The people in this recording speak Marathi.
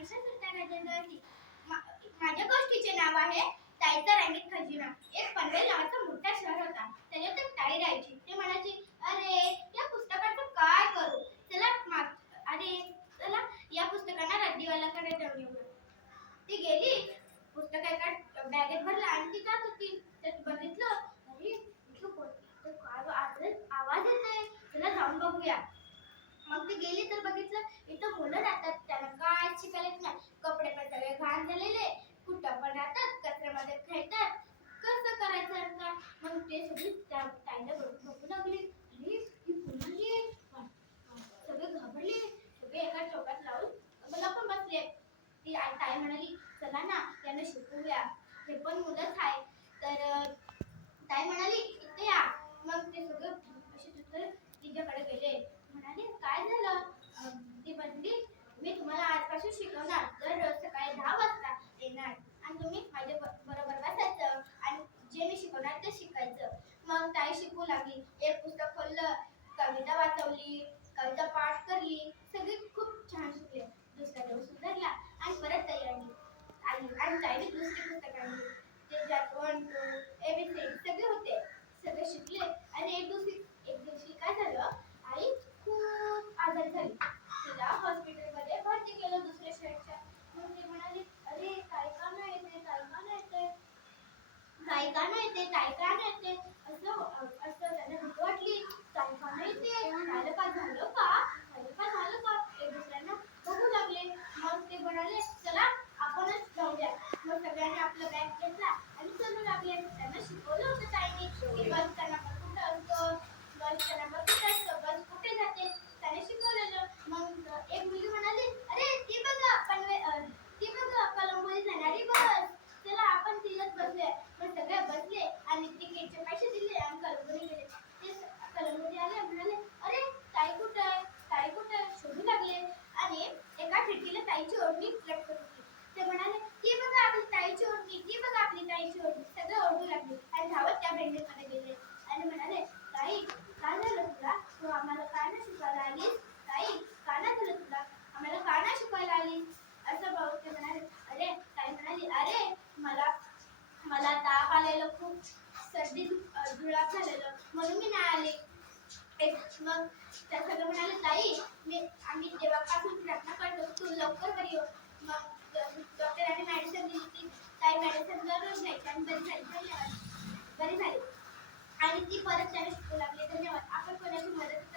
नमस्कार सुलतान राजेंद्रजी माझ्या गोष्टीचे नाव आहे ताईचा रंगीत खजिना. एक पनवेल नावाचा मोठा शहर होता. त्याच्यात एक ताई राहायची. ते म्हणायची अरे या पुस्तकाचं काय करू? चला मा- अरे चला या पुस्तकांना रद्दीवाल्याकडे देऊन ती गेली. पुस्तक एका बॅगेत भरला आणि ती जात होती. त्यात बघितलं अरे कोण- काय आवाज येत आहे चला जाऊन बघूया. तर बघितलं इथं मुलं राहतात त्यांना काय शिकायला येत नाही. कपडे पण सगळे घाण झालेले कुठं पण राहतात कचऱ्यामध्ये खेळतात कसं करायचं यांना? मग ते सगळी त्या ताईला बघू लागली. आणि ही मुलगी आहे. सगळे घाबरले. सगळे एका चौकात लावून मला पण बसले. ती आ- ताई म्हणाली चला ना त्यांना शिकवूया. हे पण मुलंच आहे. तर ताई म्हणाली इथे या. मग ते सगळे असे तिच्याकडे गेले. म्हणाले काय झालं? तुम्हाला शिकवणार. दररोज सकाळी दहा वाजता येणार. आणि तुम्ही माझ्या बरोबर बसायचं. आणि जे मी शिकवणार ते शिकायचं. मग ताई शिकू लागली. एक पुस्तक खोललं कविता वाचवली कविता पाठ करली. सगळी खूप छान शिकले. दुसरा दिवस सुधारला आणि परत ताई आली. आली आणि ताईने दुसरी पुस्तक आणली. ते ज्यात वन टू एव्हरीथिंग सगळे होते. सगळे शिकले. आणि एक एक दिवशी काय झालं आई खूप आजारी झाली तिला हॉस्पिटलमध्ये भरती केलं दुसऱ्या शहराच्या मग ती म्हणाली अरे काय का नाही येते काय का नाही येते काय का नाही येते काय का नाही येते असं असं त्यांना भीती वाटली काय का नाही येते झालं का झालं का? झालं का झालं का? एक दुसऱ्यांना बघू लागले. मग ते म्हणाले चला आपणच जाऊया मग सगळ्यांनी आपलं बॅग घेतला आणि चलू लागले. त्यांना शिकवलं होतं ताईने की बस त्यांना कुठं असतं? बस त्यांना कुठे असतं बस कुठे जाते त्याने शिकवलेलं मग एक मुलगी म्हणाली अरे ती बघा पनवे अं, ती बघा कलंबोली जाणारी बस चला आपण तिलाच बसूया मग सगळे बसले आणि तिकीटचे पैसे दिले आणि कलंबोली गेले. ते स- आले आणि म्हणाले अरे ताई कुठं आहे? ताई कुठं? आहे शोधू लागले. आणि एका खिडकीला ताईची ओढणी लटकत होती ते म्हणाले ती बघा आपली ताईची ओढणी ती बघा आपली ताईची ओढणी. सगळं ओढू लागले आणि धावत त्या भेंडीकडे गेले. आणि म्हणाले ताई काय झालं तुला? तू आम्हाला काय नाही शिकवायला आलीस? ताई काय नाही झालं तुला? आम्हाला काय नाही शिकवायला आलीस? असं भाऊ ते म्हणाले. अरे ताई म्हणाली अरे मला मला ताप आलेलं खूप सर्दी अ, झालेलं. म्हणून मी नाही आले. मग त्या सगळं म्हणाले ताई मी आम्ही देवापासून प्रार्थना करतो तू लवकर बरी हो मग डॉक्टरांनी मेडिसिन दिली ती ताई मेडिसिन जरूर घ्यायची आणि बरी झाली धन्यवाद बरी झाली. आणि ती परत त्याने लागली. धन्यवाद. आपण कोणाची मदत